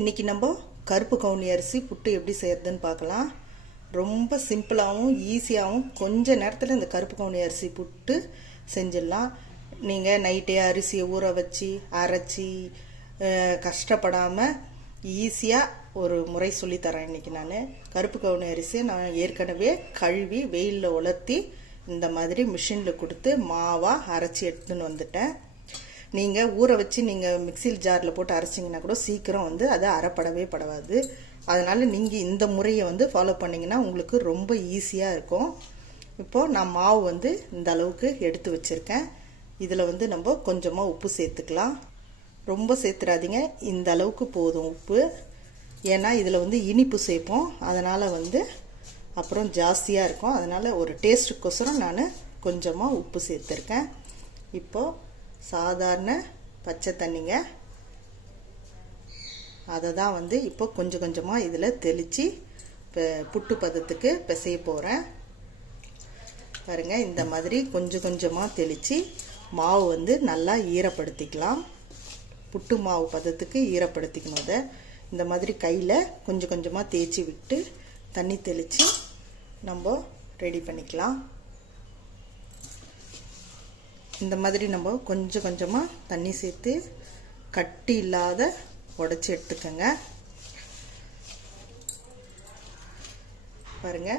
இன்றைக்கி நம்ம கருப்பு கவுனி அரிசி புட்டு எப்படி செய்யறதுன்னு பார்க்கலாம். ரொம்ப சிம்பிளாகவும் ஈஸியாகவும் கொஞ்ச நேரத்தில் இந்த கருப்பு கவுனி அரிசி புட்டு செஞ்சிடலாம். நீங்கள் நைட்டே அரிசியை ஊற வச்சு அரைச்சி கஷ்டப்படாமல் ஈஸியாக ஒரு முறை சொல்லித்தரேன் இன்றைக்கி நான். கருப்பு கவுனி அரிசியை நான் ஏற்கனவே கழுவி வெயிலில் உலர்த்தி இந்த மாதிரி மிஷினில் கொடுத்து மாவாக அரைச்சி எடுத்துன்னு வந்துட்டேன். நீங்கள் ஊற வச்சு நீங்கள் மிக்சியில் ஜாரில் போட்டு அரைச்சிங்கன்னா கூட சீக்கிரம் வந்து அது அரைப்படவே படாது. அதனால் நீங்கள் இந்த முறையை வந்து ஃபாலோ பண்ணிங்கன்னா உங்களுக்கு ரொம்ப ஈஸியாக இருக்கும். இப்போது நான் மாவு வந்து இந்த அளவுக்கு எடுத்து வச்சுருக்கேன். இதில் வந்து நம்ம கொஞ்சமாக உப்பு சேர்த்துக்கலாம். ரொம்ப சேர்த்துடாதீங்க இந்த அளவுக்கு போதும் உப்பு. ஏன்னா இதில் வந்து இனிப்பு சேர்ப்போம். அதனால் வந்து அப்புறம் ஜாஸ்தியாக இருக்கும். அதனால் ஒரு டேஸ்ட்டுக்கோசரம் நான் கொஞ்சமாக உப்பு சேர்த்துருக்கேன். இப்போது சாதாரண பச்சை தண்ணிங்க. அதை தான் வந்து இப்போ கொஞ்சம் கொஞ்சமாக இதில் தெளித்து புட்டு பதத்துக்கு பிசைய போகிறேன் பாருங்கள் இந்த மாதிரி கொஞ்சம் கொஞ்சமாக தெளித்து மாவு வந்து நல்லா ஈரப்படுத்திக்கலாம். புட்டு மாவு பதத்துக்கு ஈரப்படுத்திக்கணும் அதை. இந்த மாதிரி கையில் கொஞ்சம் கொஞ்சமாக தேய்ச்சி விட்டு தண்ணி தெளித்து நம்ம ரெடி பண்ணிக்கலாம். இந்த மாதிரி நம்ம கொஞ்சம் கொஞ்சமாக தண்ணி சேர்த்து கட்டி இல்லாத உடச்சி எடுத்துக்கோங்க. பாருங்க.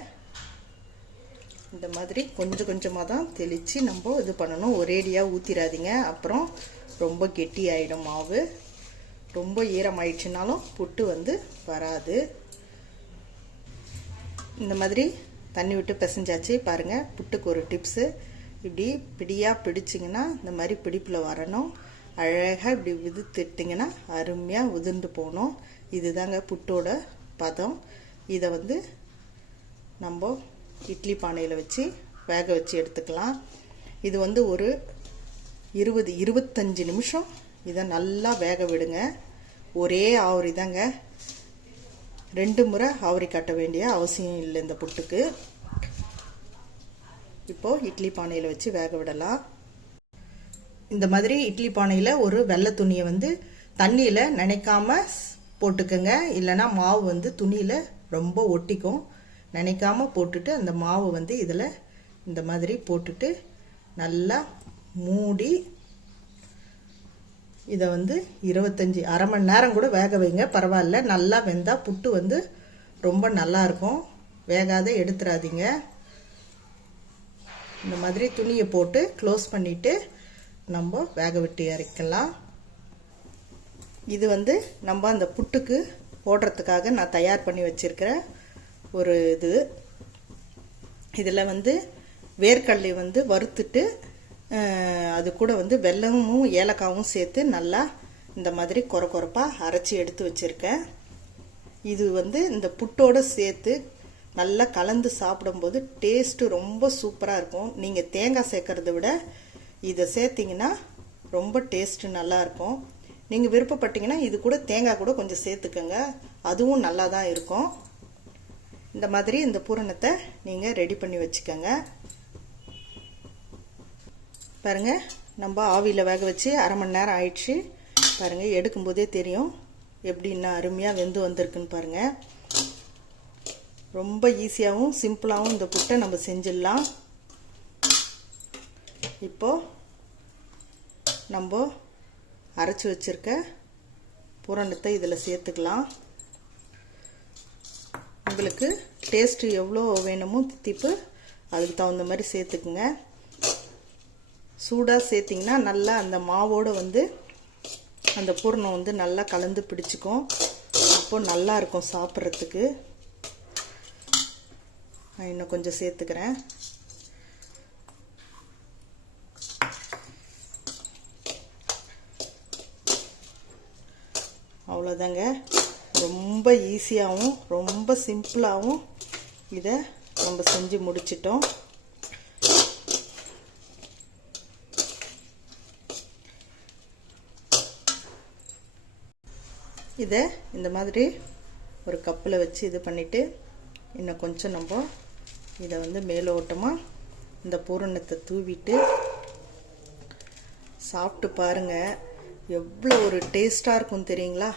இந்த மாதிரி கொஞ்சம் கொஞ்சமாக தான் தெளித்து நம்ம இது பண்ணணும். ஒரேடியாக ஊற்றிடாதீங்க அப்புறம் ரொம்ப கெட்டி ஆகிடும் மாவு. ரொம்ப ஈரம் ஆயிடுச்சுனாலும் புட்டு வந்து வராது. இந்த மாதிரி தண்ணி விட்டு பிசைஞ்சாச்சு. பாருங்கள் புட்டுக்கு ஒரு டிப்ஸு இப்படி பிடியாக பிடிச்சிங்கன்னா இந்த மாதிரி பிடிப்பில் வரணும். அழகாக இப்படி விதுத்துட்டிங்கன்னா அருமையாக உதிர்ந்து போகணும். இதுதாங்க புட்டோட பதம். இதை வந்து நம்ம இட்லி பானையில் வச்சு வேக வச்சு எடுத்துக்கலாம். இது வந்து ஒரு இருபது இருபத்தஞ்சி நிமிஷம் இதை நல்லா வேக விடுங்க. ஒரே ஆவரி தாங்க ரெண்டு முறை ஆவரி கட்ட வேண்டிய அவசியம் இல்லை இந்த புட்டுக்கு. இப்போது இட்லி பானையில் வச்சு வேக விடலாம். இந்த மாதிரி இட்லி பானையில் ஒரு வெள்ளை துணியை வந்து தண்ணியில் நினைக்காம போட்டுக்கோங்க. இல்லைன்னா மாவு வந்து துணியில் ரொம்ப ஒட்டிக்கும். நினைக்காம போட்டுட்டு அந்த மாவு வந்து இதில் இந்த மாதிரி போட்டுட்டு நல்லா மூடி இதை வந்து இருபத்தஞ்சி அரை மணி நேரம் கூட வேக வைங்க. பரவாயில்ல. நல்லா வெந்தால் புட்டு வந்து ரொம்ப நல்லாயிருக்கும் வேகாத எடுத்துடாதீங்க இந்த மாதிரி துணியை போட்டு க்ளோஸ் பண்ணிவிட்டு நம்ம வேக விட்டு இறக்கலாம் இது வந்து நம்ம அந்த புட்டுக்கு போடுறதுக்காக நான் தயார் பண்ணி வச்சுருக்கிற ஒரு இது. இதில் வந்து வேர்க்கடலை வந்து வறுத்துட்டு அது கூட வந்து வெல்லமும் ஏலக்காவும் சேர்த்து நல்லா இந்த மாதிரி குறை குறைப்பாக அரைச்சி எடுத்து வச்சுருக்கேன். இது வந்து இந்த புட்டோடு சேர்த்து நல்லா கலந்து சாப்பிடும்போது டேஸ்ட்டு ரொம்ப சூப்பராக இருக்கும். நீங்கள் தேங்காய் சேர்க்கறத விட இதை சேர்த்திங்கன்னா ரொம்ப டேஸ்ட்டு நல்லாயிருக்கும் நீங்கள் விருப்பப்பட்டீங்கன்னா இது கூட தேங்காய் கூட கொஞ்சம் சேர்த்துக்கோங்க. அதுவும் நல்லா தான் இருக்கும். இந்த மாதிரி இந்த பூரணத்தை நீங்கள் ரெடி பண்ணி வச்சுக்கோங்க. பாருங்கள் நம்ம ஆவியில் வேக வச்சு அரை மணி நேரம் ஆயிடுச்சு. பாருங்கள் எடுக்கும்போதே தெரியும் எப்படி இன்னும் அருமையாக வெந்து வந்திருக்குன்னு பாருங்கள் ரொம்ப ஈஸியாகவும் சிம்பிளாகவும் இந்த புட்டை நம்ம செஞ்சிடலாம். இப்போது நம்ம அரைச்சி வச்சுருக்க பூரணத்தை இதில் சேர்த்துக்கலாம். உங்களுக்கு டேஸ்ட்டு எவ்வளோ வேணுமோ தித்திப்பு அதுக்கு தகுந்த மாதிரி சேர்த்துக்குங்க. சூடாக சேர்த்திங்கன்னா நல்லா அந்த மாவோடு வந்து அந்த பூர்ணம் வந்து நல்லா கலந்து பிடிச்சிக்கும். அப்போ நல்லா இருக்கும் சாப்பிட்றதுக்கு. நான் இன்னும் கொஞ்சம் சேர்த்துக்கிறேன். அவ்வளோதாங்க ரொம்ப ஈஸியாகவும் ரொம்ப சிம்பிளாகவும் இதை நம்ம செஞ்சு முடிச்சிட்டோம். இதை இந்த மாதிரி ஒரு கப்பில் வச்சு இது பண்ணிவிட்டு இன்னும் கொஞ்சம் நம்ம இதை வந்து மேலோட்டமாக இந்த பூரணத்தை தூவிட்டு சாப்பிட்டு பாருங்கள் எவ்வளோ ஒரு டேஸ்ட்டாக இருக்கும் தெரியுங்களா?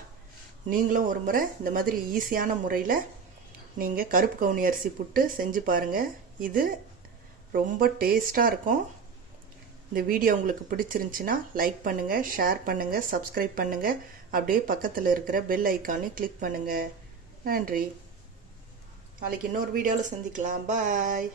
நீங்களும் ஒரு முறை இந்த மாதிரி ஈஸியான முறையில் நீங்கள் கருப்பு கவுனி அரிசி புட்டு செஞ்சு பாருங்கள் இது ரொம்ப டேஸ்ட்டாக இருக்கும். இந்த வீடியோ உங்களுக்கு பிடிச்சிருந்துச்சின்னா லைக் பண்ணுங்கள் ஷேர் பண்ணுங்கள் சப்ஸ்கிரைப் பண்ணுங்கள் அப்படியே பக்கத்தில் இருக்கிற பெல் ஐக்கானையும் கிளிக் பண்ணுங்கள் நன்றி. நாளைக்கு இன்னொரு வீடியோவில் சந்திக்கலாம். பாய்